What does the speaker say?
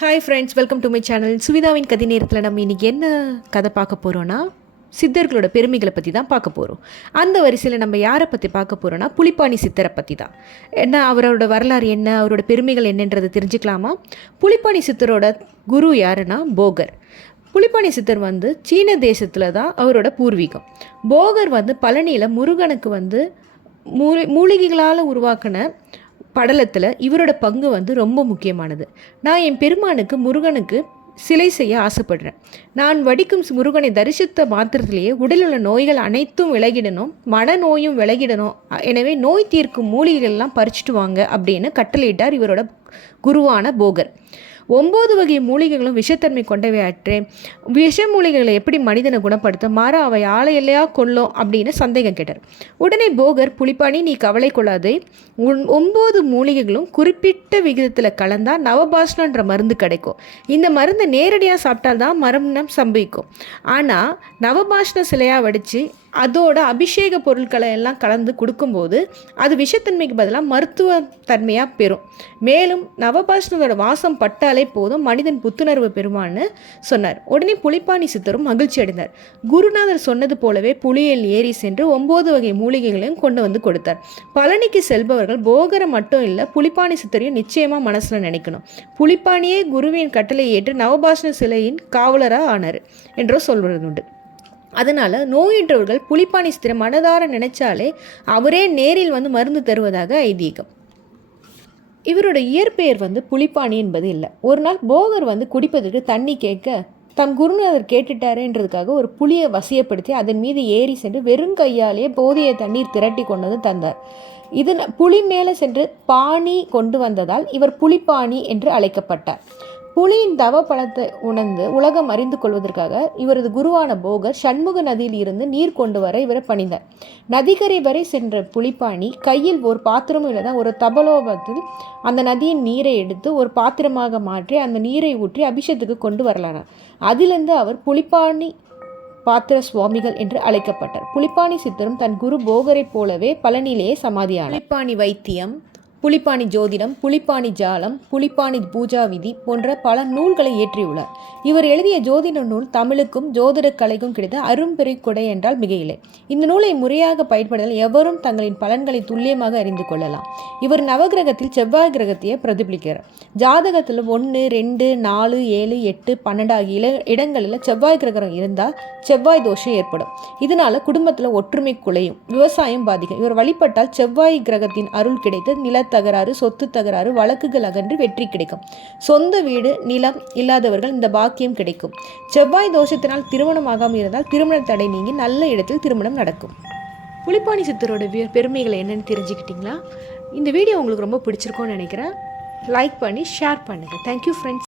Hi friends welcome to my channel சுவிதாவின் கதை நேரத்தில் நம்ம இன்றைக்கி என்ன கதை பார்க்க போகிறோன்னா சித்தர்களோட பெருமைகளை பற்றி தான் பார்க்க போகிறோம் அந்த வரிசையில் நம்ம யாரை பற்றி பார்க்க போகிறோன்னா புலிப்பாணி சித்தரை பற்றி தான். என்ன அவரோட வரலாறு என்ன அவரோட பெருமைகள் என்னன்றதை தெரிஞ்சுக்கலாமா? புலிப்பாணி சித்தரோட குரு யாருன்னா போகர். புலிப்பாணி சித்தர் வந்து சீன தேசத்தில் தான் அவரோட பூர்வீகம். போகர் வந்து பழனியில் முருகனுக்கு வந்து மூலி மூலிகைகளால் உருவாக்கின படலத்தில் இவரோட பங்கு வந்து ரொம்ப முக்கியமானது. நான் என் பெருமானுக்கு முருகனுக்கு சிலை செய்ய ஆசைப்படுறேன். நான் வடிக்கும் முருகனை தரிசித்த மாத்திரத்திலேயே உடலில் உள்ள நோய்கள் அனைத்தும் விலகிடணும் மனநோயும் விலகிடணும். எனவே நோய் தீர்க்கும் மூலிகைகள்லாம் பறிச்சுட்டு வாங்க அப்படின்னு கட்டளையிட்டார் இவரோட குருவான போகர். ஒம்பது வகை மூலிகைகளும் விஷத்தன்மை கொண்டவையாற்றே. விஷ மூலிகைகளை எப்படி மனிதனை குணப்படுத்த மாற அவை ஆளை இல்லையா கொள்ளும் அப்படின்னு சந்தேகம் கேட்டார். உடனே போகர் புளிப்பானி நீ கவலை கொள்ளாதே. உன் ஒம்பது மூலிகைகளும் குறிப்பிட்ட விகிதத்தில் கலந்தால் நவபாஷ்ணன்ற மருந்து கிடைக்கும். இந்த மருந்தை நேரடியாக சாப்பிட்டால்தான் மரணம் சம்பவிக்கும். ஆனால் நவபாஷ்ண சிலையாக வடித்து அதோட அபிஷேக பொருட்களை எல்லாம் கலந்து கொடுக்கும்போது அது விஷத்தன்மைக்கு பதிலாக மருத்துவ தன்மையாக பெறும். மேலும் நவபாஷ்ணத்தோட வாசம் பட்டாலே போதும் மனிதன் புத்துணர்வு பெறுவான்னு சொன்னார். உடனே புலிப்பாணி சித்தரும் மகிழ்ச்சி அடைந்தார். குருநாதர் சொன்னது போலவே புலியில் ஏறி சென்று ஒம்பது வகை மூலிகைகளையும் கொண்டு வந்து கொடுத்தார். பழனிக்கு செல்பவர்கள் போகரை மட்டும் இல்லை புலிப்பாணி சித்தரையும் நிச்சயமாக மனசில் நினைக்கணும். புலிப்பாணியே குருவின் கட்டளை ஏற்று நவபாஷ்ண சிலையின் காவலராக ஆனார் என்றோ சொல்வது உண்டு அதனால் நோயின்றவர்கள் புலிப்பாணி சித்திரை மனதார நினைச்சாலே அவரே நேரில் வந்து மருந்து தருவதாக ஐதீகம். இவரோட இயற்பெயர் வந்து புலிப்பாணி என்பது இல்லை. ஒரு நாள் போகர் வந்து குடிப்பதற்கு தண்ணி கேட்க தம் குருநாதர் கேட்டுட்டாருன்றதுக்காக ஒரு புளியை வசியப்படுத்தி அதன் மீது ஏறி சென்று வெறும் கையாலேயே போதிய தண்ணீர் திரட்டி கொண்டு வந்து தந்தார். இது புலி மேலே சென்று பாணி கொண்டு வந்ததால் இவர் புலிப்பாணி என்று அழைக்கப்பட்டார். புலியின் தவ பலத்தை உணர்ந்து உலகம் அறிந்து கொள்வதற்காக இவரது குருவான போகர் சண்முக நதியில் இருந்து நீர் கொண்டு வர இவரை பணிந்தார். நதிக்கரை வரை சென்ற புலிப்பாணி கையில் ஒரு பாத்திரமும் இல்லாத ஒரு தபலோபத்தில் அந்த நதியின் நீரை எடுத்து ஒரு பாத்திரமாக மாற்றி அந்த நீரை ஊற்றி அபிஷேகத்துக்கு கொண்டு வரலானார். அதிலிருந்து அவர் புலிப்பாணி பாத்திர சுவாமிகள் என்று அழைக்கப்பட்டார். புலிப்பாணி சித்தரும் தன் குரு போகரைப் போலவே பழனியிலேயே சமாதியானார். புலிப்பாணி வைத்தியம் புலிப்பாணி ஜோதிடம் புலிப்பாணி ஜாலம் புலிப்பாணி பூஜா விதி போன்ற பல நூல்களை இயற்றியுள்ளார். இவர் எழுதிய ஜோதிட நூல் தமிழுக்கும் ஜோதிட கலைக்கும் கிடைத்த அரும்பெருக்கொடை கொடை என்றால் மிகையில்லை. இந்த நூலை முறையாக பயன்படுத்தல் எவரும் தங்களின் பலன்களை துல்லியமாக அறிந்து கொள்ளலாம். இவர் நவகிரகத்தில் செவ்வாய் கிரகத்தையே பிரதிபலிக்கிறார். ஜாதகத்தில் ஒன்று ரெண்டு நாலு ஏழு எட்டு பன்னெண்டு ஆகிய இல இடங்களில் செவ்வாய் கிரகம் இருந்தால் செவ்வாய் தோஷம் ஏற்படும். இதனால குடும்பத்தில் ஒற்றுமை குலையும் விவசாயம் பாதிக்கும். இவர் வழிபட்டால் செவ்வாய் கிரகத்தின் அருள் கிடைத்து நிலத்த தகராறு சொத்து தகராறு வழக்குகள் அகன்று வெற்றி கிடைக்கும். சொந்த வீடு நிலம் இல்லாதவர்கள் இந்த பாக்கியம் கிடைக்கும். செவ்வாய் தோஷத்தினால் திருமணம் ஆகாமல் இருந்தால் திருமண தடை நீங்கி நல்ல இடத்தில் திருமணம் நடக்கும். புலிப்பாணி சித்தரோட பெருமைகளை என்னென்னு தெரிஞ்சுக்கிட்டிங்களா? இந்த வீடியோ உங்களுக்கு ரொம்ப பிடிச்சிருக்கோன்னு நினைக்கிறேன். லைக் பண்ணி ஷேர் பண்ணுங்கள் தேங்க்யூ ஃப்ரெண்ட்ஸ்